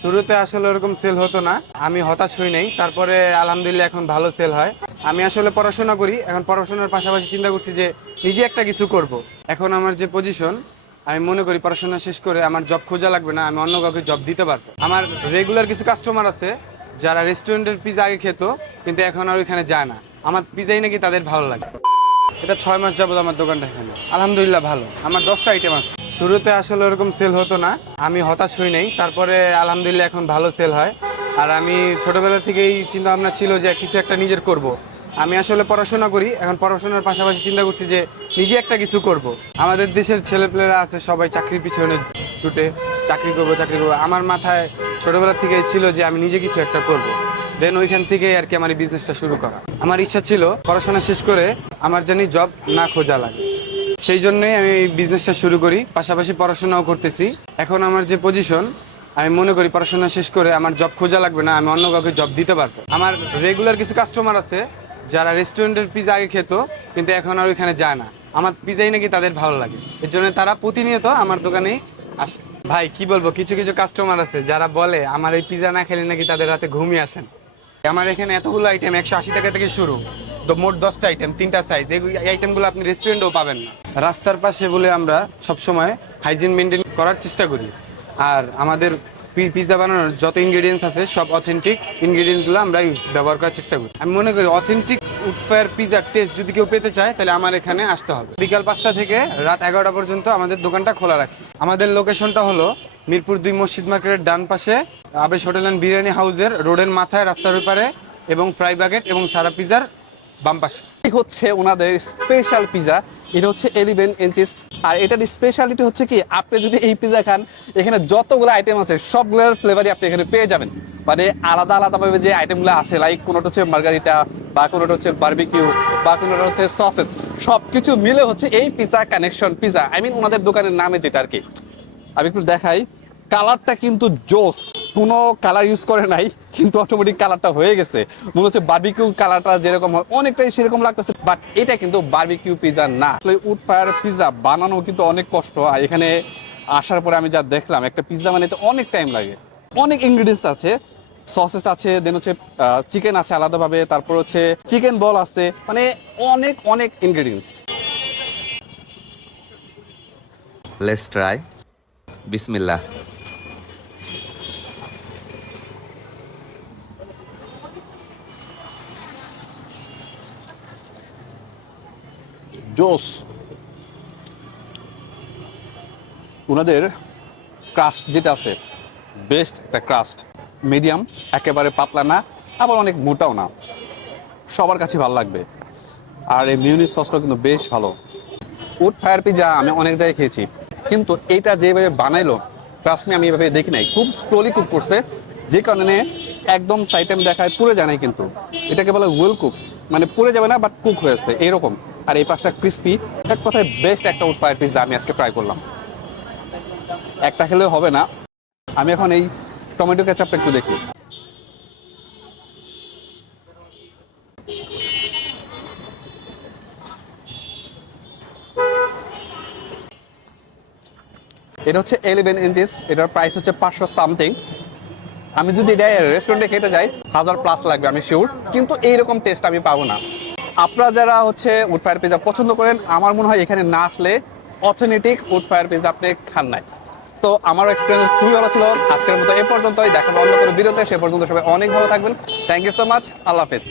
শুরুতে আসলে ওরকম সেল হতো না। আমি হতাশ হই নাই। তারপরে আলহামদুলিল্লাহ এখন ভালো সেল হয়। আমি আসলে পড়াশোনা করি। এখন পড়াশোনার পাশাপাশি চিন্তা করছি যে নিজে একটা কিছু করব। এখন আমার যে পজিশন আমি মনে করি পড়াশোনা শেষ করে আমার জব খোঁজা লাগবে না, আমি অন্য কাউকে জব দিতে পারব। আমার রেগুলার কিছু কাস্টমার আছে, যারা রেস্টুরেন্টের পিজা আগে খেত, কিন্তু এখন আর ওইখানে যায় না। আমার পিজাই নাকি তাদের ভালো লাগে। এটা ছয় মাস যাবত আমার দোকানটা এখানে। আলহামদুলিল্লাহ ভালো। আমার দশটা আইটেম আছে। শুরুতে আসলে ওরকম সেল হতো না। আমি হতাশ হই নাই। তারপরে আলহামদুলিল্লাহ এখন ভালো সেল হয়। আর আমি ছোটবেলা থেকেই চিন্তা ভাবনা ছিল যে কিছু একটা নিজের করব। আমি আসলে পড়াশোনা করি। এখন পড়াশোনার পাশাপাশি চিন্তা করছি যে নিজে একটা কিছু করব। আমাদের দেশের ছেলেপেলেরা আছে, সবাই চাকরির পিছনে ছুটে চাকরি করব চাকরি করব। আমার মাথায় ছোটবেলা থেকেই ছিল যে আমি নিজে কিছু একটা করব। দেন ওইখান থেকে আর কি আমার এই বিজনেসটা শুরু করা। আমার ইচ্ছা ছিল পড়াশোনা শেষ করে আমার জানি জব না খোঁজা লাগে। সেই জন্যই আমি বিজনেসটা শুরু করি, পাশাপাশি পড়াশোনাও করতেছি। এখন আমার যে পজিশন আমি মনে করি পড়াশোনা শেষ করে আমার জব খোঁজা লাগবে না, আমি অন্য কাউকে জব দিতে পারব। আমার রেগুলার কিছু কাস্টমার আছে, যারা রেস্টুরেন্টের পিজা আগে খেত, কিন্তু এখন আর ওইখানে যায় না। আমার পিজাই নাকি তাদের ভালো লাগে। এর জন্য তারা প্রতিনিয়ত আমার দোকানে আসে। ভাই, কি বলব? কিছু কিছু কাস্টমার আছে যারা বলে, আমার এই পিজা না খেলে নাকি তাদের রাতে ঘুমিয়ে আসেন আমার এখানে এতগুলো আইটেম একশো আশি টাকা থেকে শুরু। তো মোট দশটা আইটেম তিনটা সাইজ এই আইটেমগুলো আপনি রেস্টুরেন্টেও পাবেন না। রাস্তার পাশে বলে আমরা সবসময় হাইজিন মেনটেন করার চেষ্টা করি। আর আমাদের পিৎজা বানানোর যত ইনগ্রেডিয়েন্টস আছে, সব অথেন্টিক ইনগ্রেডিয়েন্টসগুলো আমরা ব্যবহার করার চেষ্টা করি। আমি মনে করি অথেন্টিক উডফায়ার পিৎজার টেস্ট যদি কেউ পেতে চায়, তাহলে আমার এখানে আসতে হবে। বিকাল পাঁচটা থেকে রাত এগারোটা পর্যন্ত আমাদের দোকানটা খোলা রাখি। আমাদের লোকেশনটা হলো মিরপুর দুই মসজিদ মার্কেটের ডান পাশে আবেশ হোটেল অ্যান্ড বিরিয়ানি হাউসের রোডের মাথায় রাস্তার ওপারে এবং ফ্রাই বাগেট এবং সারা পিজার বাম পাশে হচ্ছে ওনাদের স্পেশাল পিজা এটা হচ্ছে এলিভেন ইঞ্চিস আর এটার স্পেশালিটি হচ্ছে কি, আপনি যদি এই পিজা খান, এখানে যতগুলো আইটেম আছে, সবগুলোর ফ্লেভারই আপনি এখানে পেয়ে যাবেন। মানে আলাদা আলাদাভাবে যে আইটেমগুলো আছে লাইক কোনোটা হচ্ছে মার্গারিটা বা কোনোটা হচ্ছে বার্বিকিউ বা কোনোটা হচ্ছে সসেজ সব কিছু মিলে হচ্ছে এই pizza connection pizza I mean ওনাদের দোকানের নামে যেটা আর কি। আমি একটু দেখাই কালারটা কিন্তু জোস। কোনো কালার ইউজ করে নাই, কিন্তু অটোমেটিক কালারটা হয়ে গেছে। মনে হচ্ছে বার্বিকিউ কালারটা যেরকম হয়, অনেকটাই সেরকম লাগতেছে বাট এটা কিন্তু বার্বিকিউ পিজা না। আসলে উড ফায়ার পিজা বানানো কিন্তু অনেক কষ্ট, আর এখানে আসার পরে আমি যা দেখলাম, একটা পিজা বানাইতে অনেক টাইম লাগে। অনেক ইনগ্রিডিয়েন্টস আছে সসেস আছে দেন হচ্ছে চিকেন আছে আলাদাভাবে, তারপর হচ্ছে চিকেন বল আছে মানে অনেক অনেক ইনগ্রিডিয়েন্টস লেটস ট্রাই বিসমিল্লাহ জোস ওনাদের ক্রাস্ট যেটা আছে বেস্ট একটা ক্রাস্ট মিডিয়াম একেবারে পাতলা না, আবার অনেক মোটাও না। সবার কাছে ভালো লাগবে। আর এই মিউনিস সসটা কিন্তু বেশ ভালো। উড ফায়ার পিজা আমি অনেক জায়গায় খেয়েছি। কিন্তু এইটা যেভাবে বানাইলো ট্রাস্ট মি আমি এভাবে দেখি নাই। খুব স্লোলি কুক করছে। যে কারণে একদম সাইটেম দেখায়, পুড়ে যায় কিন্তু। এটাকে বলে ওয়েল কুক মানে পুড়ে যাবে না বাট কুক হয়েছে। এরকম। আর এই পাশটা ক্রিস্পি এক কথায় বেস্ট একটা উড ফায়ার পিজা আমি আজকে ট্রাই করলাম। একটা খেলেও হবে না। আমি এখন এই টমেটো কেচাপটা একটু দেখি। এটা হচ্ছে এলেভেন ইঞ্চিস এটার প্রাইস হচ্ছে পাঁচশো সামথিং আমি যদি এটা রেস্টুরেন্টে খেতে যাই, হাজার প্লাস লাগবে, আমি শিওর কিন্তু এইরকম টেস্ট আমি পাবো না। আপনারা যারা হচ্ছে উড ফায়ার পিজা পছন্দ করেন, আমার মনে হয় এখানে না আসলে অথেন্টিক উড ফায়ার পিজা আপনি খান নাই। সো আমার এক্সপিরিয়েন্স খুবই ভালো ছিল। আজকের মতো এ পর্যন্তই। দেখাবো অন্য কোনো ভিডিওতে। সে পর্যন্ত সবাই অনেক ভালো থাকবেন। থ্যাংক ইউ সো মাচ আল্লাহ হাফেজ।